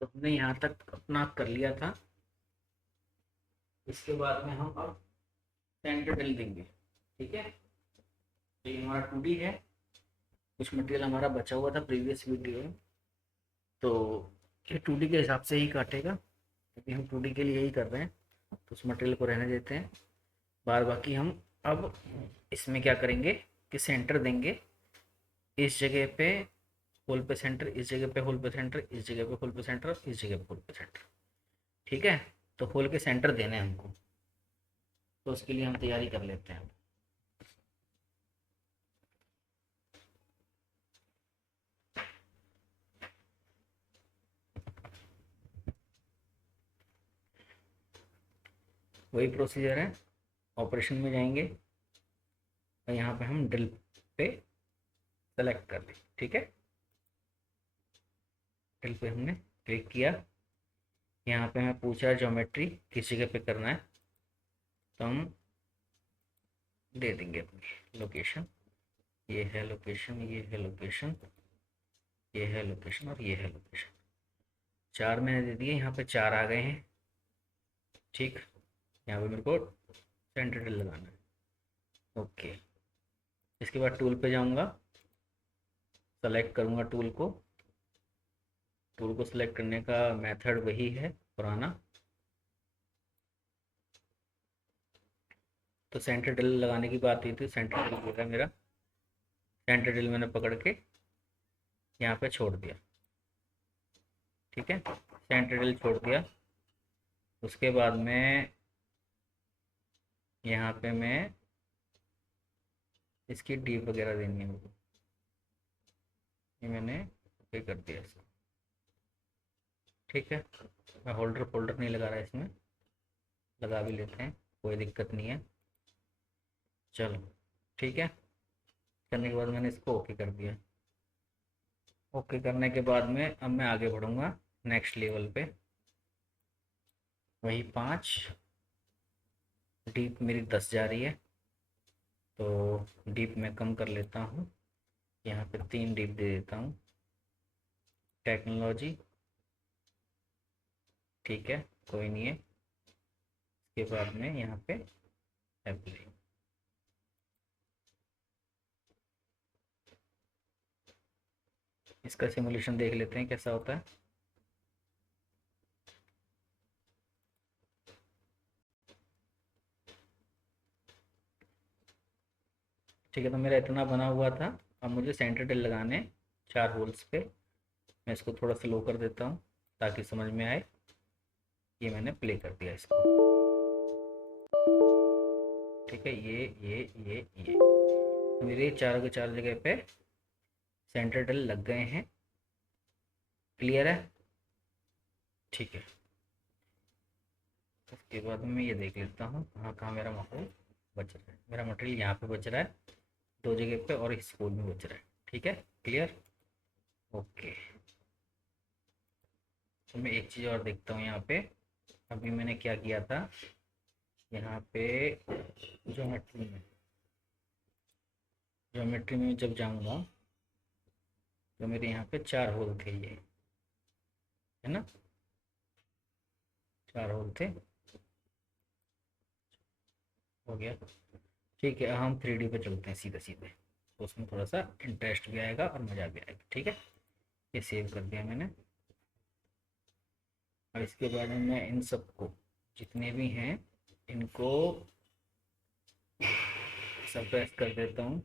तो हमने यहाँ तक अपना कर लिया था। इसके बाद में हम अब सेंटर डल देंगे। ठीक है, तो ये हमारा 2D है। कुछ मटेरियल हमारा बचा हुआ था प्रीवियस वीडियो में, तो ये 2D के हिसाब से ही काटेगा, क्योंकि हम 2D के लिए ही कर रहे हैं। तो उस मटेरियल को रहने देते हैं। बाद बाकी हम अब इसमें क्या करेंगे कि सेंटर देंगे। इस जगह पे होल पे सेंटर, इस जगह पे होल पे सेंटर, इस जगह पे होल पे सेंटर, इस जगह पे होल पे सेंटर। ठीक है, तो होल के सेंटर देने हैं हमको, तो उसके लिए हम तैयारी कर लेते हैं। वही प्रोसीजर है। ऑपरेशन में जाएंगे और यहाँ पे हम ड्रिल पे सेलेक्ट कर लें। ठीक है, ड्रिल पे हमने क्लिक किया। यहाँ पे हमें पूछा है ज्योमेट्री किस जगह पे करना है, तो हम दे देंगे अपनी लोकेशन। ये है लोकेशन, ये है लोकेशन, ये है लोकेशन और ये है लोकेशन। 4 मैंने दे दिए, यहाँ पे 4 आ गए हैं। ठीक, यहाँ पे मेरे को सेंटर ड्रिल लगाना है। ओके, इसके बाद टूल पे जाऊँगा, सेलेक्ट करूँगा टूल को। टूल को सिलेक्ट करने का मेथड वही है पुराना। तो सेंटर ड्रिल लगाने की बात हुई थी, सेंटर ड्रिल हो गया मेरा। सेंटर ड्रिल मैंने पकड़ के यहाँ पे छोड़ दिया। ठीक है, सेंटर ड्रिल छोड़ दिया। उसके बाद में यहाँ पे मैं इसकी डीप वगैरह देनी है मुझे। ये मैंने पे कर दिया इसको। ठीक है, मैं होल्डर फोल्डर नहीं लगा रहा इसमें, लगा भी लेते हैं, कोई दिक्कत नहीं है। चलो ठीक है, करने के बाद मैंने इसको ओके कर दिया। ओके करने के बाद में अब मैं आगे बढ़ूँगा नेक्स्ट लेवल पे। वही 5, डीप मेरी 10 जा रही है, तो डीप मैं कम कर लेता हूँ। यहाँ पे 3 डीप दे देता हूँ। टेक्नोलॉजी, ठीक है, कोई नहीं है। इसके बाद में यहाँ पे अप्लाई। इसका सिमुलेशन देख लेते हैं कैसा होता है। ठीक है, तो मेरा इतना बना हुआ था। अब मुझे सेंटर टेल लगाने 4 होल्स पे। मैं इसको थोड़ा स्लो कर देता हूँ ताकि समझ में आए। ये मैंने प्ले कर दिया इसको। ठीक है, ये तो मेरे चारों के 4 जगह पे सेंटर टेल लग गए हैं। क्लियर है? ठीक है, उसके बाद मैं ये देख लेता हूँ कहाँ कहाँ मेरा मटेरियल बच रहा है। मेरा मटेरियल यहाँ पे बच रहा है 2 जगह पे, और इस स्कूल में बच रहा है। ठीक है, क्लियर। ओके, तो मैं एक चीज़ और देखता हूँ यहाँ पे। अभी मैंने क्या किया था यहाँ पे, ज्योमेट्री में, ज्योमेट्री में जब जाऊँगा तो मेरे यहाँ पे 4 होल थे, ये है ना, 4 होल थे। हो गया। ठीक है, अब हम 3D पे चलते हैं सीधे सीधे, तो उसमें थोड़ा सा इंटरेस्ट भी आएगा और मज़ा भी आएगा। ठीक है, ये सेव कर दिया मैंने। और इसके बाद में मैं इन सबको, जितने भी हैं, इनको सप्रेस कर देता हूँ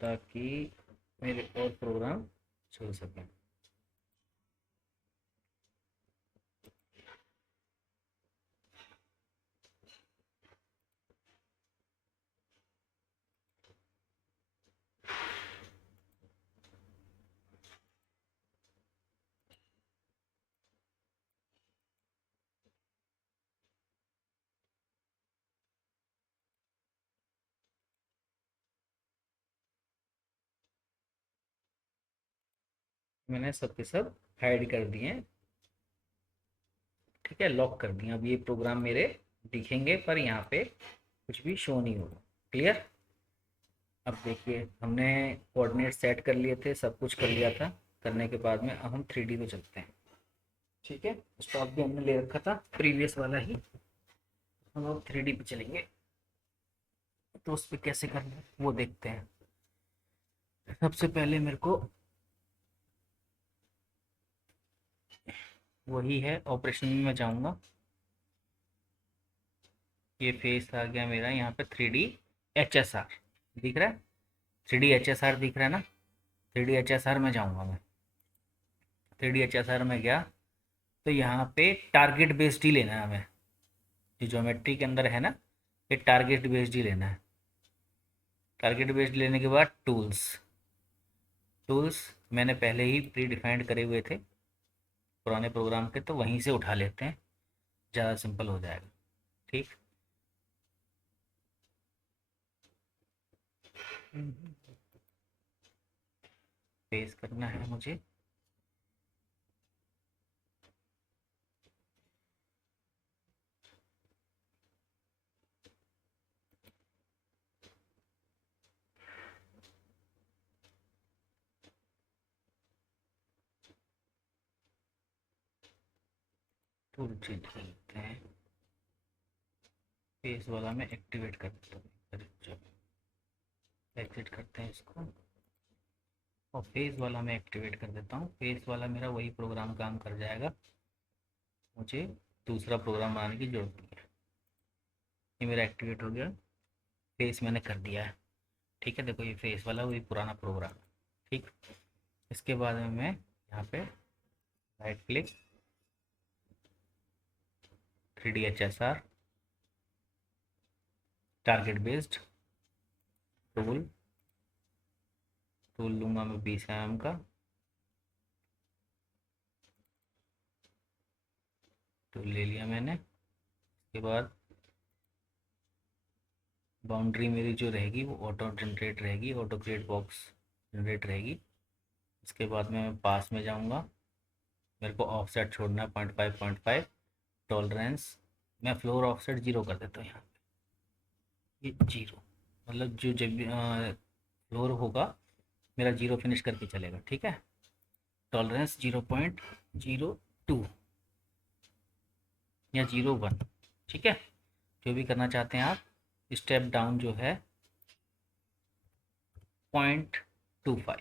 ताकि मेरे और प्रोग्राम चल सकें। मैंने सब के सब हाइड कर दिए हैं। ठीक है, लॉक कर दिए। अब ये प्रोग्राम मेरे दिखेंगे पर यहाँ पे कुछ भी शो नहीं होगा। क्लियर। अब देखिए, हमने कोऑर्डिनेट सेट कर लिए थे, सब कुछ कर लिया था। करने के बाद में अब हम 3D पे चलते हैं। ठीक है, स्टॉक भी हमने ले रखा था प्रीवियस वाला ही, हम अब 3D पे चलेंगे। तो उस पर कैसे करना है वो देखते हैं। सबसे पहले मेरे को वही है, ऑपरेशन में मैं जाऊंगा। ये फेस आ गया मेरा यहाँ पे 3D HSR दिख रहा है, 3D HSR दिख रहा है ना। 3D HSR में जाऊंगा मैं। 3D HSR में गया तो यहाँ पे टारगेट बेस्ड ही लेना है हमें। जो ज्योमेट्री के अंदर है ना, ये टारगेट बेस्ड ही लेना है। टारगेट बेस्ड लेने के बाद टूल्स, टूल्स मैंने पहले ही प्री डिफाइंड करे हुए थे पुराने प्रोग्राम के, तो वहीं से उठा लेते हैं, ज़्यादा सिंपल हो जाएगा। ठीक। पेस्ट करना है मुझे। टूल चेंज कर लेते हैं, फेस वाला मैं एक्टिवेट कर देता हूँ। एग्जिट करते हैं इसको, और फेस वाला मैं एक्टिवेट कर देता हूँ। फेस वाला मेरा वही प्रोग्राम काम कर जाएगा, मुझे दूसरा प्रोग्राम बनाने की जरूरत नहीं है। ये मेरा एक्टिवेट हो गया, फेस मैंने कर दिया है। ठीक है, देखो ये फेस वाला वही पुराना प्रोग्राम है। ठीक। इसके बाद में मैं यहाँ पे right click, 3D HSR, target based tool, tool लूँगा मैं 20 mm का। टूल ले लिया मैंने। उसके बाद बाउंड्री मेरी जो रहेगी वो ऑटो जनरेट रहेगी, ऑटो क्रिएट बॉक्स जनरेट रहेगी। उसके बाद में मैं पास में जाऊँगा, मेरे को ऑफसेट छोड़ना है 0.5 टॉलरेंस। मैं फ्लोर ऑफसेट 0 कर देता हूँ यहाँ पे, ये 0, मतलब जो जब फ्लोर होगा मेरा 0 फिनिश करके चलेगा। ठीक है, टॉलरेंस 0.02 या 0.1। ठीक है, जो भी करना चाहते हैं आप। स्टेप डाउन जो है 0.25।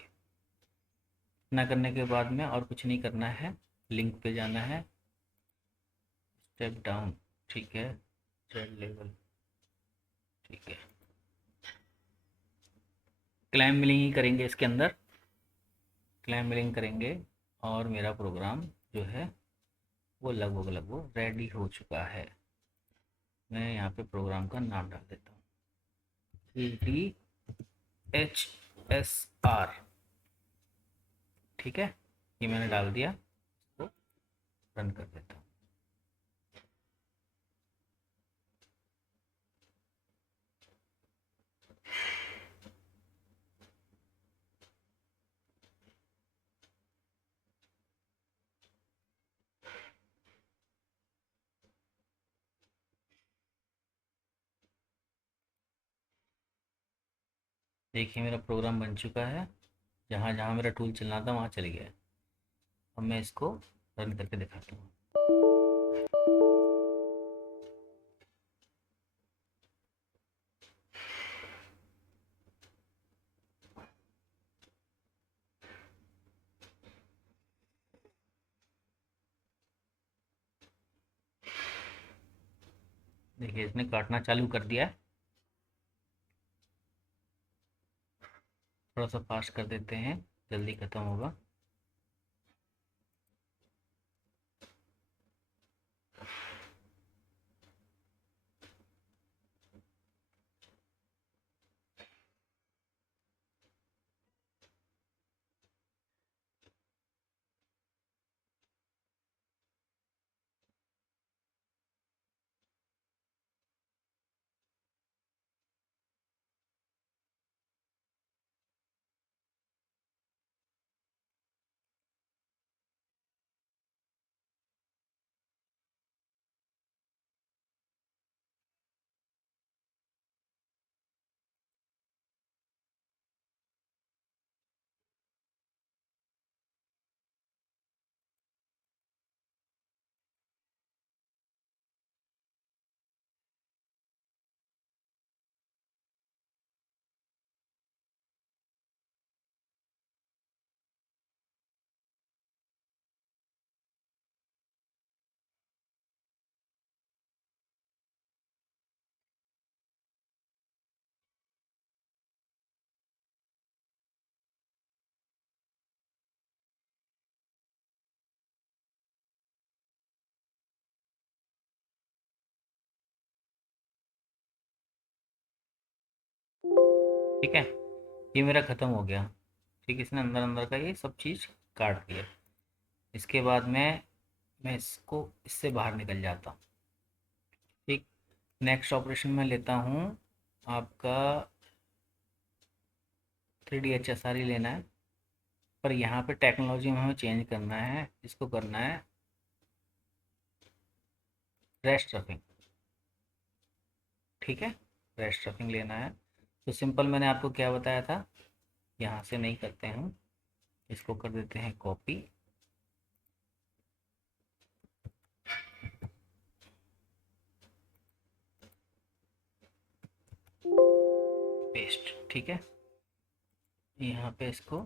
इतना करने के बाद में और कुछ नहीं करना है, लिंक पे जाना है, स्टेप डाउन। ठीक है, जेड लेवल। ठीक है, क्लाइम मिलिंग ही करेंगे इसके अंदर, क्लाइम मिलिंग करेंगे। और मेरा प्रोग्राम जो है वो लगभग लगभग रेडी हो चुका है। मैं यहाँ पे प्रोग्राम का नाम डाल देता हूँ, 3DHSR। ठीक है, ये मैंने डाल दिया, इसको रन कर देता हूँ। देखिए मेरा प्रोग्राम बन चुका है, जहाँ जहाँ मेरा टूल चलना था वहाँ चल गया। अब मैं इसको रन करके दिखाता हूँ। देखिए इसने काटना चालू कर दिया है। थोड़ा सा फास्ट कर देते हैं, जल्दी ख़त्म होगा। ठीक है, ये मेरा ख़त्म हो गया। ठीक है, इसने अंदर अंदर का ये सब चीज़ काट दिया। इसके बाद मैं इसको इससे बाहर निकल जाता हूँ। ठीक, नेक्स्ट ऑपरेशन में लेता हूँ आपका 3D HSR ही लेना है, पर यहाँ पे टेक्नोलॉजी में हमें चेंज करना है, इसको करना है रेस्ट रफिंग। ठीक है, रेस्ट रफिंग लेना है। तो सिंपल मैंने आपको क्या बताया था, यहाँ से नहीं करते हैं, इसको कर देते हैं कॉपी, पेस्ट। ठीक है, यहाँ पे इसको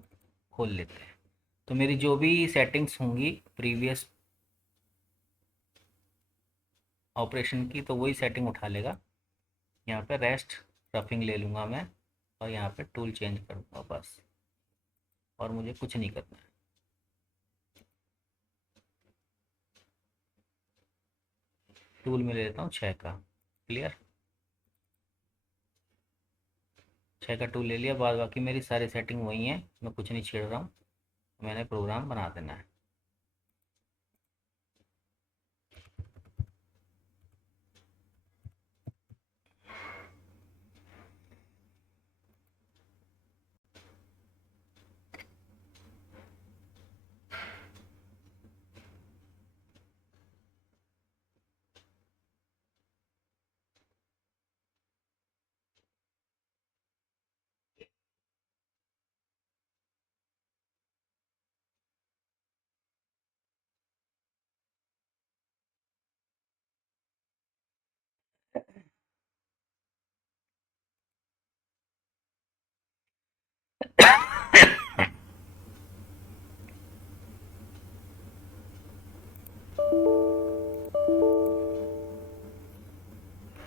खोल लेते हैं। तो मेरी जो भी सेटिंग्स होंगी प्रीवियस ऑपरेशन की, तो वही सेटिंग उठा लेगा। यहाँ पे रेस्ट रफिंग ले लूँगा मैं, और यहाँ पे टूल चेंज कर दूँगा बस, और मुझे कुछ नहीं करना है। टूल में ले लेता हूँ 6 का, क्लियर। 6 का टूल ले लिया, बाद बाकी मेरी सारी सेटिंग वही है, मैं कुछ नहीं छेड़ रहा हूँ। मैंने प्रोग्राम बना देना है।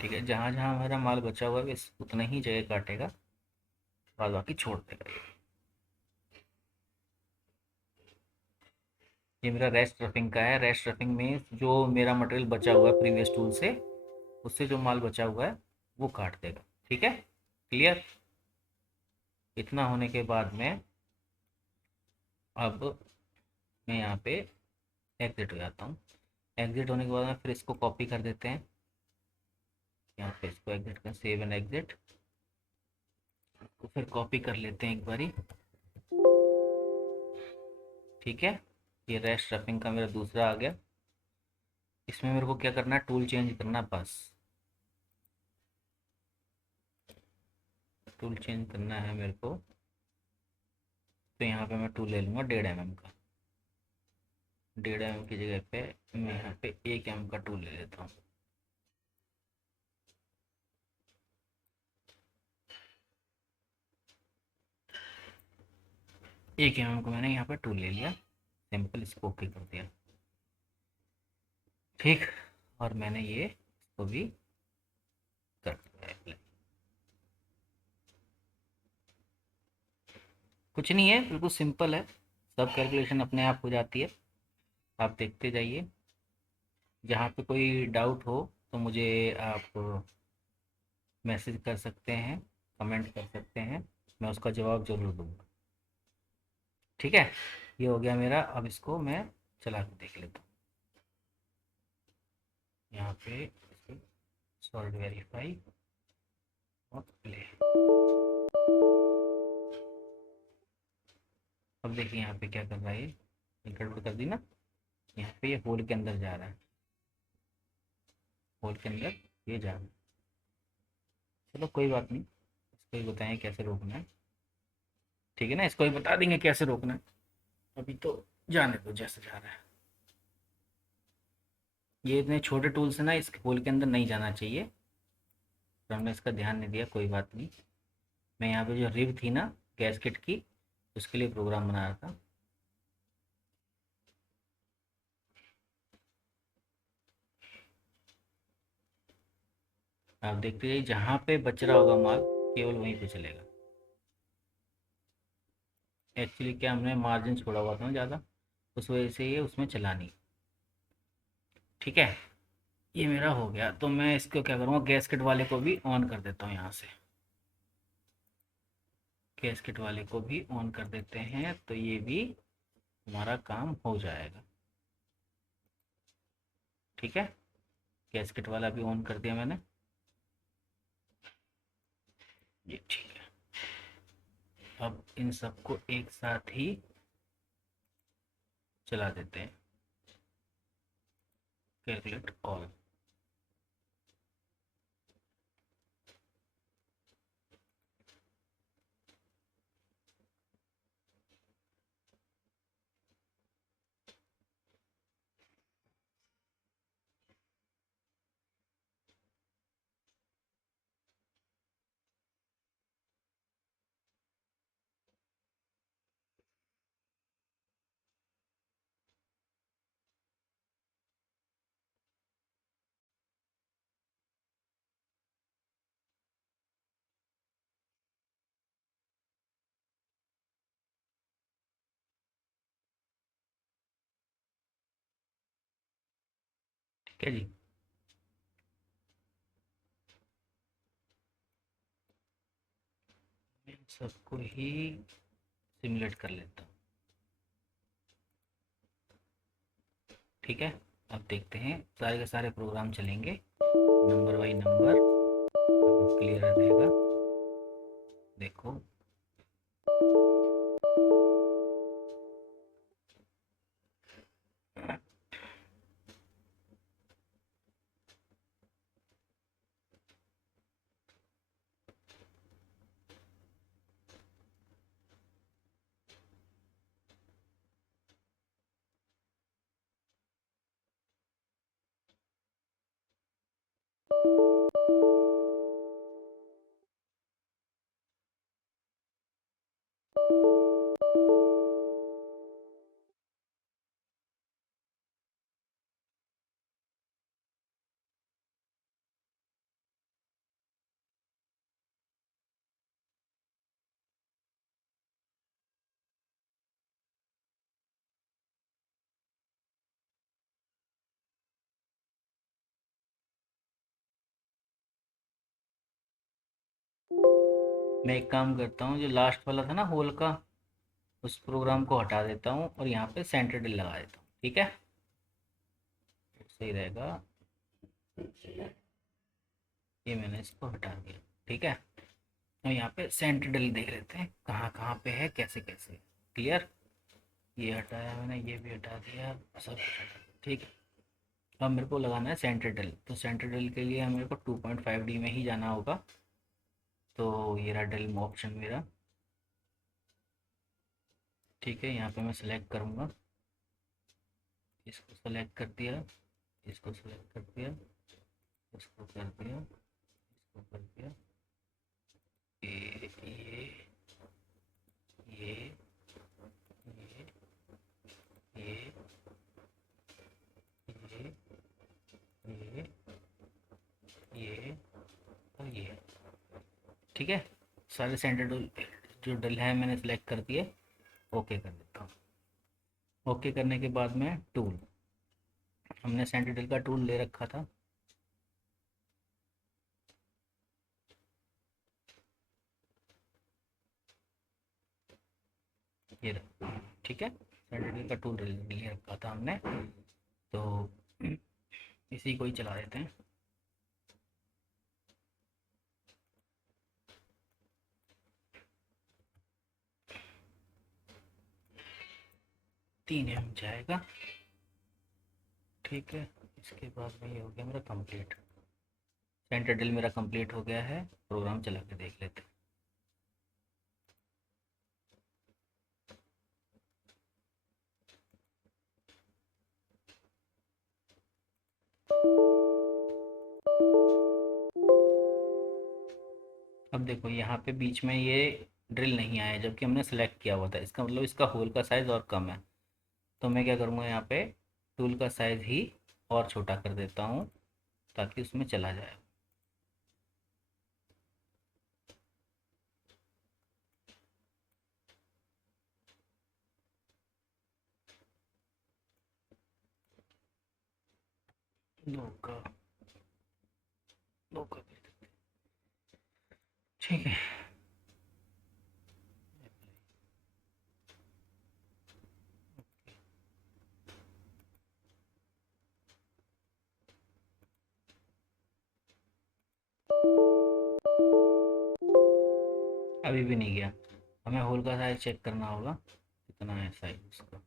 ठीक है, जहाँ जहाँ हमारा माल बचा हुआ है बस उतना ही जगह काटेगा, बाद बाकी छोड़ देगा। ये मेरा रेस्ट रफिंग का है। रेस्ट रफिंग में जो मेरा मटेरियल बचा हुआ है प्रीवियस टूल से, उससे जो माल बचा हुआ है वो काट देगा। ठीक है, क्लियर। इतना होने के बाद में अब मैं यहाँ पे एग्जिट हो जाता हूँ। एग्जिट होने के बाद में फिर इसको कॉपी कर देते हैं, यहाँ पे इसको एग्जिट कर, सेव एंड एग्जिट को फिर कॉपी कर लेते हैं एक बारी। ठीक है, ये रेस्ट रफिंग का मेरा दूसरा आ गया। इसमें मेरे को क्या करना है, टूल चेंज करना है बस। टूल चेंज करना है मेरे को, तो यहाँ पे मैं टूल ले लूँगा 1.5 mm का। 1.5 mm की जगह पे मैं यहाँ पे 1 mm का टूल ले लेता हूँ। 1 mm को मैंने यहाँ पे टूल ले लिया, सिंपल इसको ओके कर दिया। ठीक, और मैंने ये इसको भी कर दिया अप्लाई। कुछ नहीं है, बिल्कुल सिंपल है, सब कैलकुलेशन अपने आप हो जाती है। आप देखते जाइए। जहाँ पे कोई डाउट हो तो मुझे आप मैसेज कर सकते हैं, कमेंट कर सकते हैं, मैं उसका जवाब ज़रूर दूँगा। ठीक है, ये हो गया मेरा। अब इसको मैं चला के देख लेता हूँ। यहाँ पे सॉल्ड वेरीफाई और प्ले। अब देखिए यहाँ पे क्या कर रहा है, ये गड़बड़ कर दी ना। यहाँ पे ये होल के अंदर जा रहा है, होल के अंदर ये जा रहा है। चलो कोई बात नहीं, इसको ही बताएं कैसे रोकना है। ठीक है ना, इसको ही बता देंगे कैसे रोकना है। अभी तो जाने दो जैसे जा रहा है। ये इतने छोटे टूल से ना इस होल के अंदर नहीं जाना चाहिए, तो हमने इसका ध्यान नहीं दिया, कोई बात नहीं। मैं यहाँ पे जो रिब थी ना गैसकेट की, उसके लिए प्रोग्राम बना रहा था। आप देखते जाइए, जहाँ पे बच रहा होगा माल केवल वहीं पे चलेगा। एक्चुअली क्या, हमने मार्जिन छोड़ा हुआ था ना ज़्यादा, उस वजह से ये उसमें चला नहीं। ठीक है, ये मेरा हो गया। तो मैं इसको क्या करूँगा, गैसकेट वाले को भी ऑन कर देता हूँ यहाँ से। कैस्केट वाले को भी ऑन कर देते हैं, तो ये भी हमारा काम हो जाएगा। ठीक है, कैस्केट वाला भी ऑन कर दिया मैंने, ये ठीक है। अब इन सबको एक साथ ही चला देते हैं, कैलकुलेट ऑल। ठीक है जी। मैं सबको ही सिमुलेट कर लेता हूँ। ठीक है, अब देखते हैं सारे के सारे प्रोग्राम चलेंगे नंबर बाई नंबर, क्लियर रहेगा। देखो, मैं एक काम करता हूँ, जो लास्ट वाला था ना होल का, उस प्रोग्राम को हटा देता हूँ और यहाँ पे सेंटर डिल लगा देता हूँ। ठीक है, सही रहेगा। ये मैंने इसको हटा दिया। ठीक है, और यहाँ पे सेंटर डिल देख लेते हैं कहाँ कहाँ पे है, कैसे कैसे। क्लियर, ये हटाया मैंने, ये भी हटा दिया, सब कुछ हटा दिया। ठीक है, अब मेरे को लगाना है सेंटर डिल। तो सेंटर डिल के लिए मेरे को 2.5D में ही जाना होगा। तो ये रहा डिल ऑप्शन मेरा। ठीक है, यहाँ पे मैं सेलेक्ट करूँगा, इसको सेलेक्ट कर दिया, इसको सेलेक्ट कर दिया, इसको कर दिया, इसको कर दिया, ये ये ये ये ये ये ये और ये। ठीक है, सारे सेंटर डल जो डल है मैंने सेलेक्ट कर दिए। ओके कर देता हूँ। ओके करने के बाद में टूल, हमने सेंटर डल का टूल ले रखा था। ये रहा। ठीक है, सेंटर डल का टूल ले रखा था हमने, तो इसी को ही चला देते हैं। तीन एम जाएगा। ठीक है, इसके बाद में ये हो गया मेरा कंप्लीट। सेंटर डिल मेरा कंप्लीट हो गया है। प्रोग्राम चला के देख लेते हैं। अब देखो यहाँ पे बीच में ये ड्रिल नहीं आया, जबकि हमने सेलेक्ट किया हुआ था। इसका मतलब इसका होल का साइज़ और कम है। तो मैं क्या करूँगा, यहाँ पे टूल का साइज़ ही और छोटा कर देता हूँ ताकि उसमें चला जाए। दो का दो का कर देते हैं। ठीक है, अभी भी नहीं गया। हमें होल का साइज चेक करना होगा कितना है साइज उसका।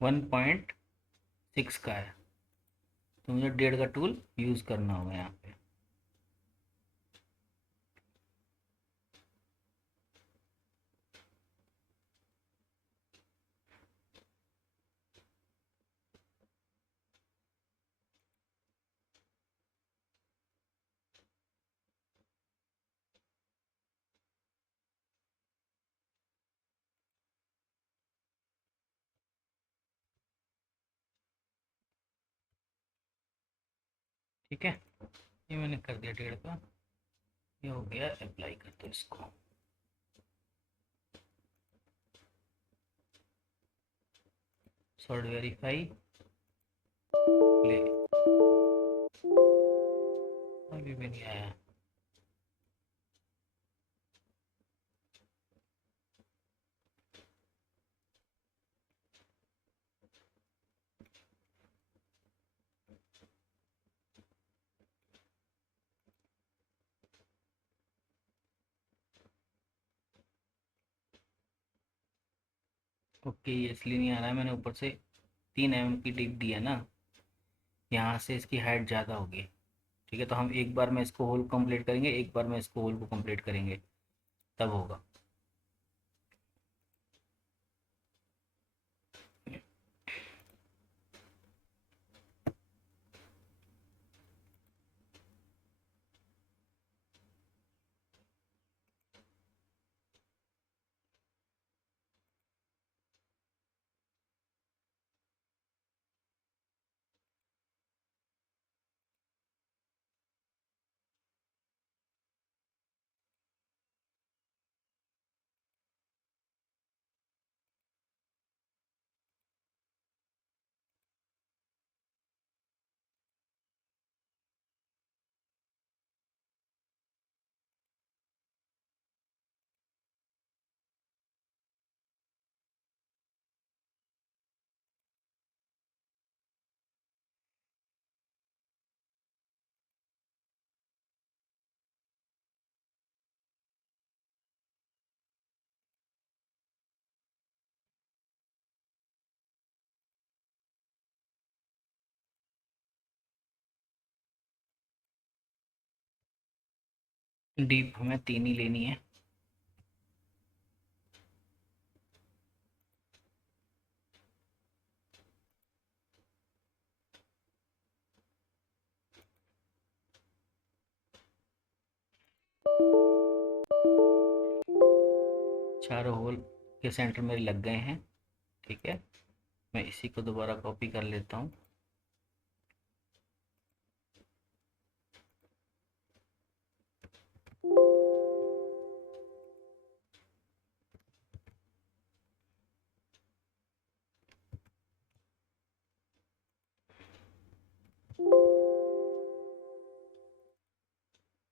1.6 का है, तो मुझे 1.5 का टूल यूज़ करना होगा यहाँ पे। ठीक है, ये मैंने कर दिया 1.5 का। ये हो गया, अप्लाई कर दो इसको। सॉर्ट वेरीफाई प्ले, अभी भी नहीं आया। ओके, ये इसलिए नहीं आ रहा है, मैंने ऊपर से 3 mm की टिप दी है ना, यहाँ से इसकी हाइट ज़्यादा होगी। ठीक है, तो हम एक बार में इसको होल कंप्लीट करेंगे, एक बार में इसको होल को कंप्लीट करेंगे, तब होगा। डीप हमें 3 ही लेनी है। चारों होल के सेंटर मेरे लग गए हैं। ठीक है, मैं इसी को दोबारा कॉपी कर लेता हूँ।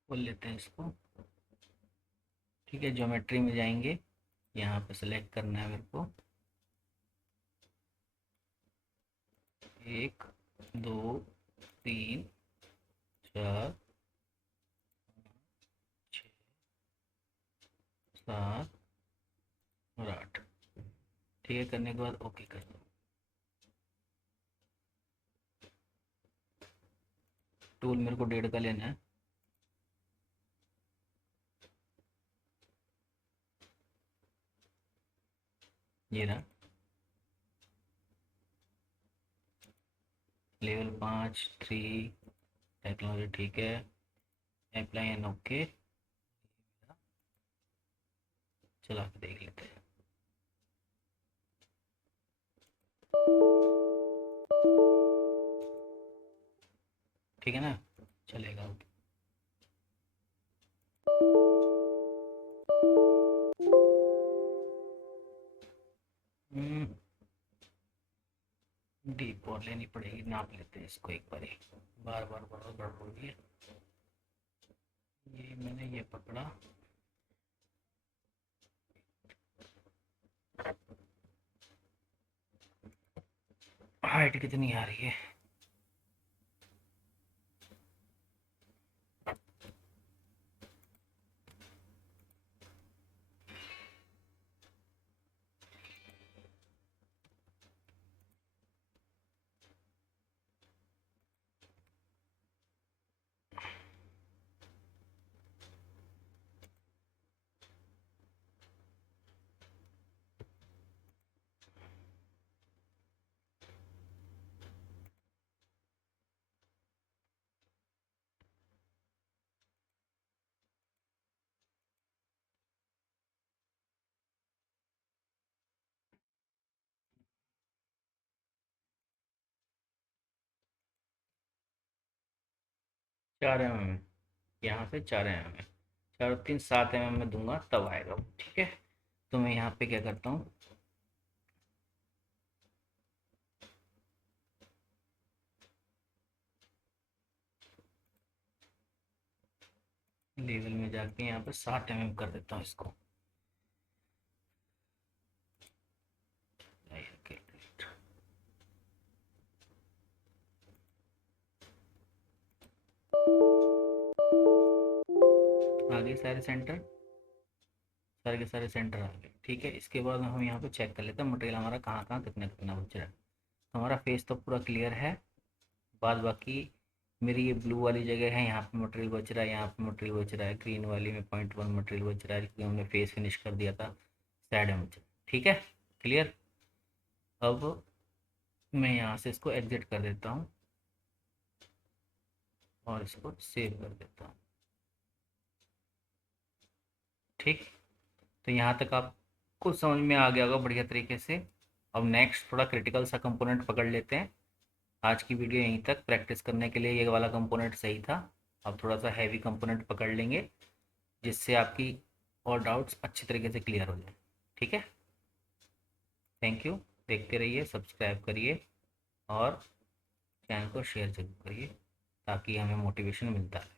खोल लेते हैं इसको। ठीक है, ज्योमेट्री में जाएंगे, यहाँ पे सेलेक्ट करना है मेरे को। 1 2 3 4 6 7 और 8। ठीक है, करने के बाद ओके कर दो। टूल मेरे को 1.5 का लेना है। ये रहा, लेवल 5 3 टेक्नोलॉजी। ठीक है, अप्लाई एंड ओके, चला के देख लेते हैं। ठीक है ना, चलेगा। डीप और लेनी पड़ेगी, नाप लेते हैं इसको एक बार ही, बार बार बड़ा बड़ा हो गया। ये मैंने ये पकड़ा, हाइट कितनी आ रही है? चार एम एम, यहाँ से 4 mm है। 4 और 3 7 mm में दूंगा तब आएगा वो, ठीक है। तो मैं यहाँ पे क्या करता हूँ, लेवल में जाके यहाँ पे 7 mm कर देता हूँ इसको। आगे सारे सेंटर, सारे के सारे सेंटर आ गए, ठीक है। इसके बाद हम यहाँ पे चेक कर लेते हैं मटेरियल हमारा कहाँ कहाँ कितना कितना बच रहा है। हमारा फेस तो पूरा क्लियर है, बाद बाकी मेरी ये ब्लू वाली जगह है, यहाँ पे मटेरियल बच रहा है, यहाँ पे मटेरियल बच रहा है, ग्रीन वाली में 0.1 मटेरियल बच रहा है क्योंकि हमने फेस फिनिश कर दिया था, साइड में बच रहा है, ठीक है, क्लियर। अब मैं यहाँ से इसको एग्जिट कर देता हूँ और इसको सेव कर देता हूँ, ठीक। तो यहाँ तक आपको समझ में आ गया होगा बढ़िया तरीके से। अब नेक्स्ट थोड़ा क्रिटिकल सा कंपोनेंट पकड़ लेते हैं। आज की वीडियो यहीं तक, प्रैक्टिस करने के लिए ये वाला कंपोनेंट सही था। अब थोड़ा सा हैवी कंपोनेंट पकड़ लेंगे जिससे आपकी और डाउट्स अच्छी तरीके से क्लियर हो जाए, ठीक है। थैंक यू, देखते रहिए, सब्सक्राइब करिए और चैनल को शेयर जरूर करिए ताकि हमें मोटिवेशन मिलता है।